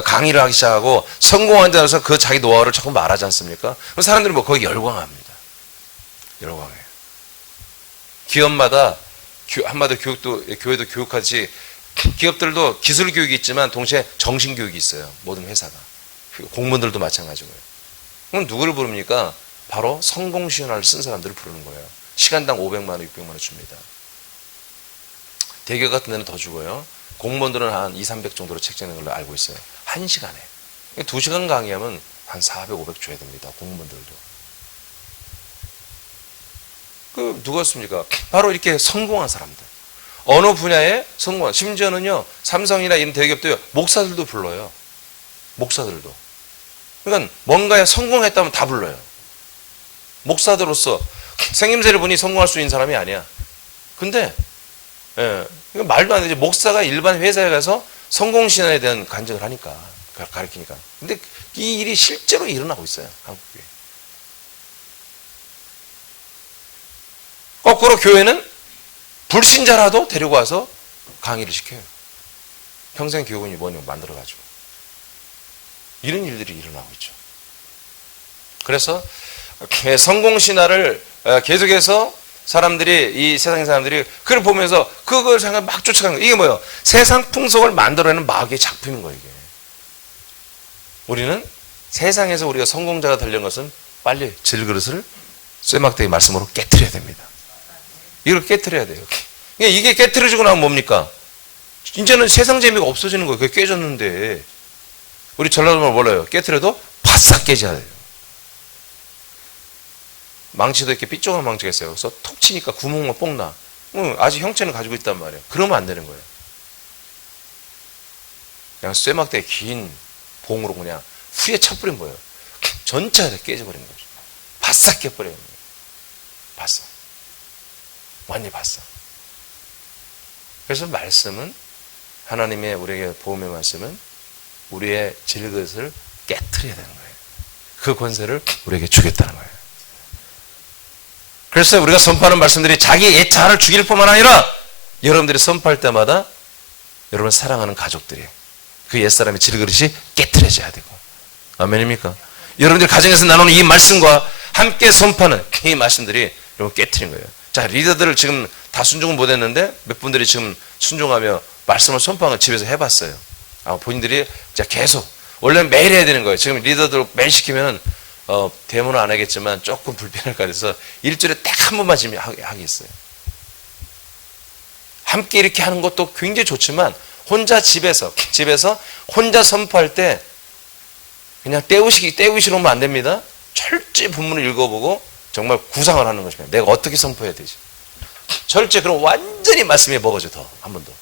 강의를 하기 시작하고 성공한 자로서 그 자기 노하우를 자꾸 말하지 않습니까? 그럼 사람들이 뭐 거기 열광합니다. 열광해요. 기업마다 한마디로 교회도 교육하듯이 기업들도 기술 교육이 있지만 동시에 정신 교육이 있어요. 모든 회사가. 공무원들도 마찬가지고요. 그럼 누구를 부릅니까? 바로 성공시연화를 쓴 사람들을 부르는 거예요. 시간당 500만 원, 600만 원 줍니다. 대기업 같은 데는 더 주고요. 공무원들은 한 2, 300 정도로 책정하는 걸로 알고 있어요. 1시간에. 2시간 강의하면 한 400, 500 줘야 됩니다. 공무원들도. 그 누구였습니까? 바로 이렇게 성공한 사람들. 어느 분야에 성공한, 심지어는요, 삼성이나 이런 대기업도요, 목사들도 불러요. 목사들도. 그러니까 뭔가에 성공했다면 다 불러요. 목사들로서 생김새를 보니 성공할 수 있는 사람이 아니야. 근데 말도 안 되지. 목사가 일반 회사에 가서 성공신화에 대한 간증을 하니까, 가르치니까. 근데 이 일이 실제로 일어나고 있어요. 한국에. 거꾸로 교회는 불신자라도 데리고 와서 강의를 시켜요. 평생 교훈이 뭐냐 만들어가지고. 이런 일들이 일어나고 있죠. 그래서 성공신화를 계속해서 사람들이, 이 세상의 사람들이 그걸 보면서 그걸 막 쫓아가는 거예요. 이게 뭐예요? 세상 풍속을 만들어내는 마귀의 작품인 거예요, 이게. 우리는 세상에서 우리가 성공자가 되려는 것은 빨리 질그릇을 쇠막대기 말씀으로 깨트려야 됩니다. 이걸 깨트려야 돼요. 이게 깨트려지고 나면 뭡니까? 이제는 세상 재미가 없어지는 거예요. 그게 깨졌는데. 우리 전라도말 몰라요. 깨트려도 바싹 깨져야 돼요. 망치도 이렇게 삐쪽한 망치가 있어요. 그래서 톡 치니까 구멍만 뽕 나. 아직 형체는 가지고 있단 말이에요. 그러면 안 되는 거예요. 그냥 쇠막대기 긴 봉으로 그냥 후에 쳐버린 거예요. 전체가 깨져버린 거죠. 바싹 깨버린 거예요. 바싹. 완전히 바싹. 그래서 말씀은, 하나님의 우리에게 복음의 말씀은 우리의 질그릇을 깨트려야 되는 거예요. 그 권세를 우리에게 주겠다는 거예요. 그래서 우리가 선포하는 말씀들이 자기 옛 자아를 죽일 뿐만 아니라 여러분들이 선포할 때마다 여러분 사랑하는 가족들이 그 옛사람의 질그릇이 깨트려져야 되고. 아멘입니까? 여러분들 가정에서 나누는 이 말씀과 함께 선포하는 이 말씀들이 여러분 깨트린 거예요. 자, 리더들을 지금 다 순종은 못했는데 몇 분들이 지금 순종하며 말씀을 선포하는 거 집에서 해봤어요. 본인들이 계속 원래는 매일 해야 되는 거예요. 지금 리더들 매일 시키면 대문은 안 하겠지만 조금 불편할 것 같아서 일주일에 딱 한 번만 지금 하겠어요. 함께 이렇게 하는 것도 굉장히 좋지만 혼자 집에서 혼자 선포할 때 그냥 떼우시러 오면 안 됩니다. 철저히 본문을 읽어보고 정말 구상을 하는 것입니다. 내가 어떻게 선포해야 되지? 철저히 그럼 완전히 말씀에 먹어져 더 한 번 더.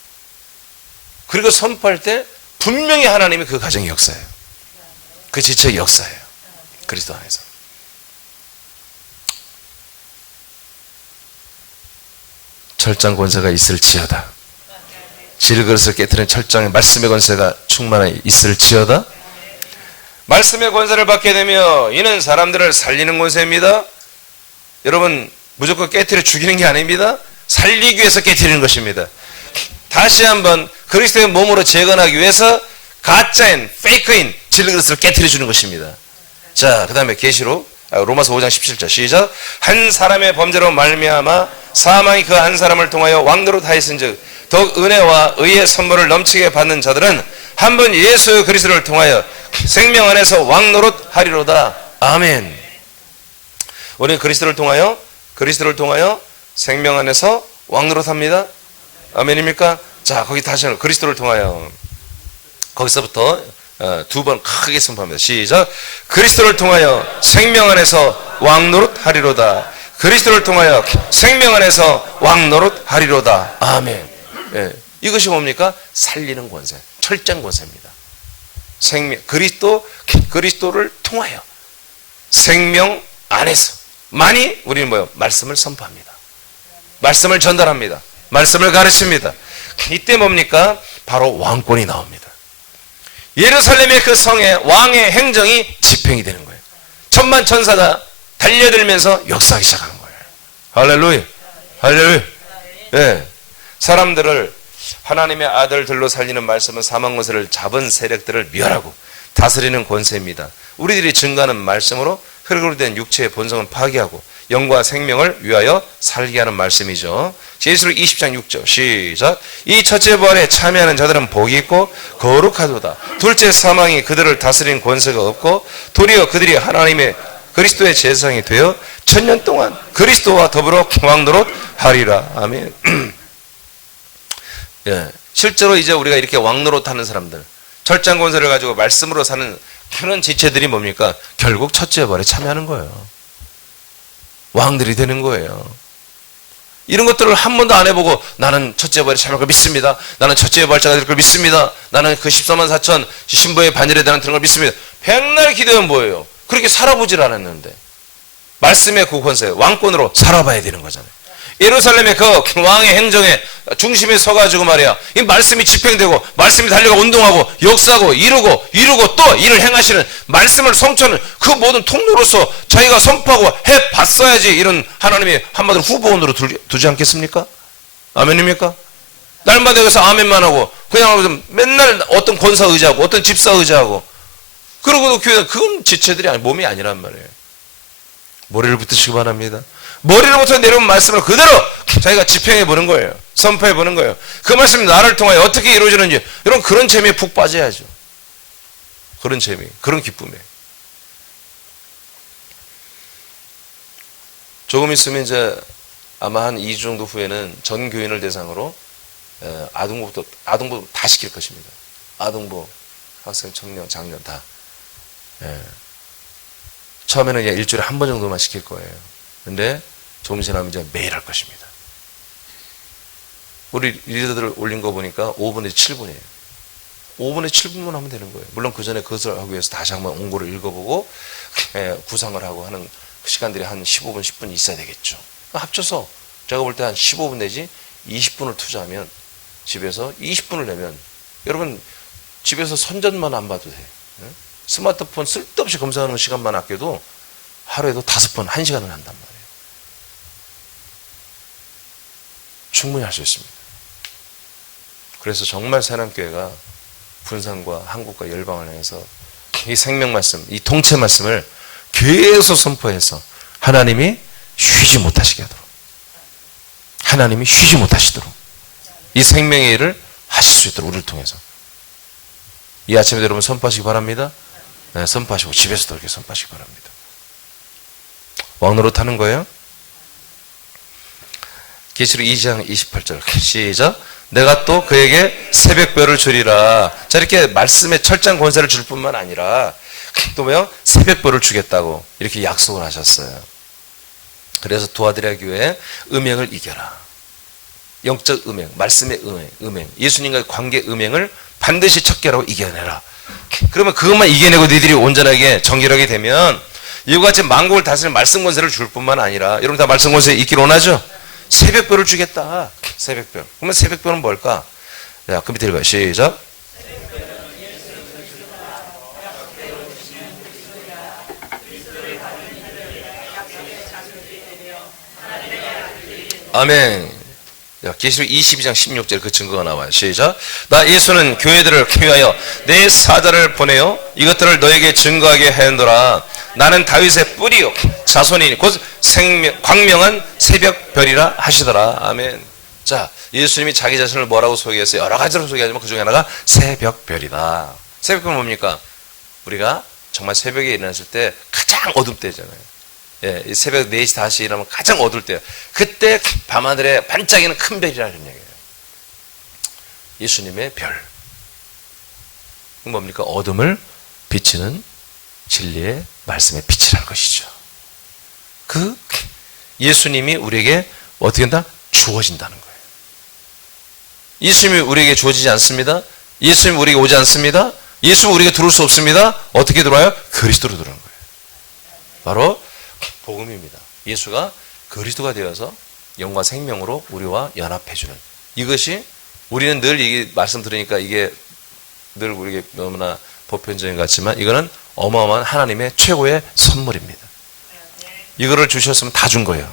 그리고 선포할 때 분명히 하나님이 그 가정의 역사예요. 그 지체의 역사예요. 그리스도 안에서. 철장 권세가 있을지어다. 질그릇을 깨트리는 철장의 말씀의 권세가 충만하게 있을지어다. 말씀의 권세를 받게 되며 이는 사람들을 살리는 권세입니다. 여러분 무조건 깨트려 죽이는 게 아닙니다. 살리기 위해서 깨트리는 것입니다. 다시 한번 그리스도의 몸으로 재건하기 위해서 가짜인 페이크인 질그릇을 깨트려 주는 것입니다. 자, 그 다음에 계시록 로마서 5장 17절 시작. 한 사람의 범죄로 말미암아 사망이 그 한 사람을 통하여 왕노릇 하였은즉 더욱 은혜와 의의 선물을 넘치게 받는 자들은 한 번 예수 그리스도를 통하여 생명 안에서 왕노릇 하리로다. 아멘. 우리는 그리스도를 통하여 생명 안에서 왕노릇 합니다. 아멘입니까? 자, 거기 다시 한번 그리스도를 통하여 거기서부터 두 번 크게 선포합니다. 시작. 그리스도를 통하여 생명 안에서 왕노릇 하리로다. 그리스도를 통하여 생명 안에서 왕노릇 하리로다. 아멘. 예, 이것이 뭡니까? 살리는 권세, 철장 권세입니다. 그리스도를 통하여 생명 안에서만이 우리는 뭐요? 말씀을 선포합니다. 말씀을 전달합니다. 말씀을 가르칩니다. 이때 뭡니까? 바로 왕권이 나옵니다. 예루살렘의 그 성에 왕의 행정이 집행이 되는 거예요. 천만 천사가 달려들면서 역사하기 시작하는 거예요. 할렐루야. 할렐루야. 네. 사람들을 하나님의 아들들로 살리는 말씀은 사망 권세를 잡은 세력들을 멸하고 다스리는 권세입니다. 우리들이 증거하는 말씀으로 흙으로 된 육체의 본성은 파괴하고 영과 생명을 위하여 살게 하는 말씀이죠. 예수록 20장 6절 시작. 이 첫째 부활에 참여하는 자들은 복이 있고 거룩하도다. 둘째 사망이 그들을 다스리는 권세가 없고 도리어 그들이 하나님의 그리스도의 제사장이 되어 천년 동안 그리스도와 더불어 왕노릇 하리라. 아멘. 예, 실제로 이제 우리가 이렇게 왕노릇 하는 사람들, 철장 권세를 가지고 말씀으로 사는 그런 지체들이 뭡니까? 결국 첫째 부활에 참여하는 거예요. 왕들이 되는 거예요. 이런 것들을 한 번도 안 해보고 나는 첫째 부활에 참여할 걸 믿습니다. 나는 첫째 부활자가 될 걸 믿습니다. 나는 그 14만 4천 신부의 반열에 대한 걸 믿습니다. 백날 기도하면 뭐예요? 그렇게 살아보질 않았는데 말씀의 그 권세, 왕권으로 살아봐야 되는 거잖아요. 예루살렘의 그 왕의 행정의 중심에 서가지고 말이야, 이 말씀이 집행되고 말씀이 달려가 운동하고 역사하고 이루고 또 일을 행하시는 말씀을 성취하는 그 모든 통로로서 자기가 선포하고 해봤어야지 이런 하나님의 한마디로 후보원으로 두지 않겠습니까? 아멘입니까? 날마다 여기서 아멘만 하고 그냥 맨날 어떤 권사 의지하고 어떤 집사 의지하고 그러고도 교회 그건 지체들이 몸이 아니란 말이에요. 머리를 붙으시기 바랍니다. 머리로부터 내려온 말씀을 그대로 자기가 집행해 보는 거예요. 선포해 보는 거예요. 그 말씀이 나를 통하여 어떻게 이루어지는지 이런 그런 재미에 푹 빠져야죠. 그런 재미, 그런 기쁨에. 조금 있으면 이제 아마 한 2주 정도 후에는 전 교인을 대상으로 아동부 다 시킬 것입니다. 아동부, 학생, 청년, 장년 다. 예. 처음에는 그냥 일주일에 한 번 정도만 시킬 거예요. 근데 조금 지나면 이제 매일 할 것입니다. 우리 리더들 올린 거 보니까 5분에 7분이에요. 5분에 7분만 하면 되는 거예요. 물론 그 전에 그것을 하기 위해서 다시 한번 원고를 읽어보고 구상을 하고 하는 그 시간들이 한 15분, 10분 있어야 되겠죠. 합쳐서 제가 볼 때 한 15분 내지 20분을 투자하면 집에서 20분을 내면 여러분 집에서 선전만 안 봐도 돼요. 스마트폰 쓸데없이 검사하는 시간만 아껴도 하루에도 5번, 1시간을 한단 말이에요. 충분히 할 수 있습니다. 그래서 정말 새남교회가 분산과 한국과 열방을 향해서 이 생명 말씀, 이 통치 말씀을 계속 선포해서 하나님이 쉬지 못하시게 하도록, 하나님이 쉬지 못하시도록 이 생명의 일을 하실 수 있도록 우리를 통해서 이 아침에 여러분 선포하시기 바랍니다. 네, 선포하시고 집에서도 이렇게 선포하시기 바랍니다. 왕노릇 하는 거예요. 계시록 2장 28절 시작. 내가 또 그에게 새벽별을 주리라. 자, 이렇게 말씀에 철장 권세를 줄 뿐만 아니라 또 뭐요? 새벽별을 주겠다고 이렇게 약속을 하셨어요. 그래서 두아드리아 교회에 음행을 이겨라. 영적 음행, 말씀의 음행, 예수님과의 관계 음행을 반드시 척결하고 이겨내라. 그러면 그것만 이겨내고 너희들이 온전하게 정결하게 되면 이와 같이 만국을 다스리는 말씀 권세를 줄 뿐만 아니라, 여러분 다 말씀 권세 있기를 원하죠? 새벽별을 주겠다. 새벽별. 그러면 새벽별은 뭘까? 자, 그 밑에 읽어요. 시작. 아멘. 계시록 22장 16절 그 증거가 나와요. 시작. 나 예수는 교회들을 위하여 내 사자를 보내어 이것들을 너에게 증거하게 하였노라. 나는 다윗의 뿌리요 자손이니 곧 생명 광명한 새벽별이라 하시더라. 아멘. 자, 예수님이 자기 자신을 뭐라고 소개했어요? 여러 가지로 소개하지만 그 중에 하나가 새벽별이다. 새벽별은 뭡니까? 우리가 정말 새벽에 일어났을 때 가장 어둡 때잖아요. 예, 새벽 4시, 5시 일어나면 가장 어두울 때요. 그때 밤하늘에 반짝이는 큰 별이라는 얘기예요. 예수님의 별. 뭡니까? 어둠을 비치는 진리의 말씀의 빛이라는 것이죠. 그 예수님이 우리에게 어떻게 한다? 주어진다는 거예요. 예수님이 우리에게 주어지지 않습니다. 예수님이 우리에게 오지 않습니다. 예수님이 우리에게 들어올 수 없습니다. 어떻게 들어와요? 그리스도로 들어오는 거예요. 바로 복음입니다. 예수가 그리스도가 되어서 영과 생명으로 우리와 연합해주는, 이것이 우리는 늘 이 말씀 들으니까 이게 늘 우리에게 너무나 보편적인 것 같지만 이거는 어마어마한 하나님의 최고의 선물입니다. 이거를 주셨으면 다 준 거예요.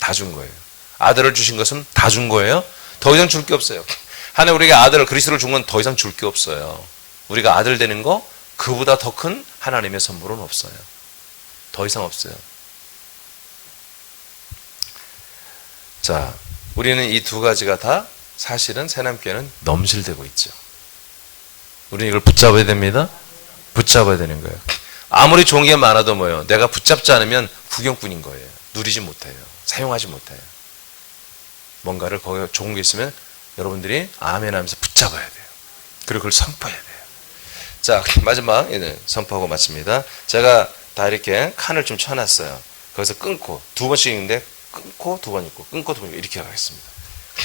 다 준 거예요. 아들을 주신 것은 다 준 거예요. 더 이상 줄 게 없어요. 하나님 우리에게 아들을, 그리스도를 준 건 더 이상 줄 게 없어요. 우리가 아들 되는 거 그보다 더 큰 하나님의 선물은 없어요. 더 이상 없어요. 자, 우리는 이 두 가지가 다 사실은 새남교회는 넘실되고 있죠. 우리는 이걸 붙잡아야 됩니다. 붙잡아야 되는 거예요. 아무리 좋은 게 많아도 뭐예요? 내가 붙잡지 않으면 구경꾼인 거예요. 누리지 못해요. 사용하지 못해요. 뭔가를 거기 좋은 게 있으면 여러분들이 아멘 하면서 붙잡아야 돼요. 그리고 그걸 선포해야 돼요. 자, 마지막 선포하고 마칩니다. 제가 다 이렇게 칸을 좀 쳐놨어요. 거기서 끊고 두 번씩 읽는데 끊고 두 번 읽고 끊고 두 번 읽고 이렇게 하겠습니다.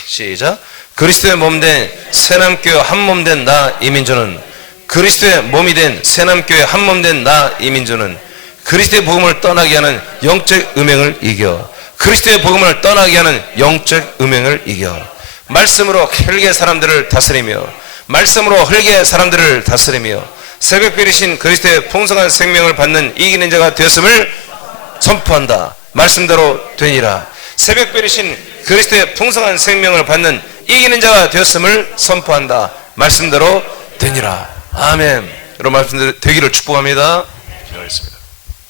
시작. 그리스도의 몸된 새남교회 한 몸된 나 이민조는, 그리스도의 몸이 된 새남교회 한 몸된 나 이민조는 그리스도의 복음을 떠나게 하는 영적 음행을 이겨, 그리스도의 복음을 떠나게 하는 영적 음행을 이겨 말씀으로 혈계 사람들을 다스리며, 말씀으로 혈계 사람들을 다스리며 새벽별이신 그리스도의 풍성한 생명을 받는 이기는 자가 되었음을 선포한다. 말씀대로 되니라. 새벽별이신 그리스도의 풍성한 생명을 받는 이기는 자가 되었음을 선포한다. 말씀대로 되니라. 아멘. 여러분 말씀대로 되기를 축복합니다.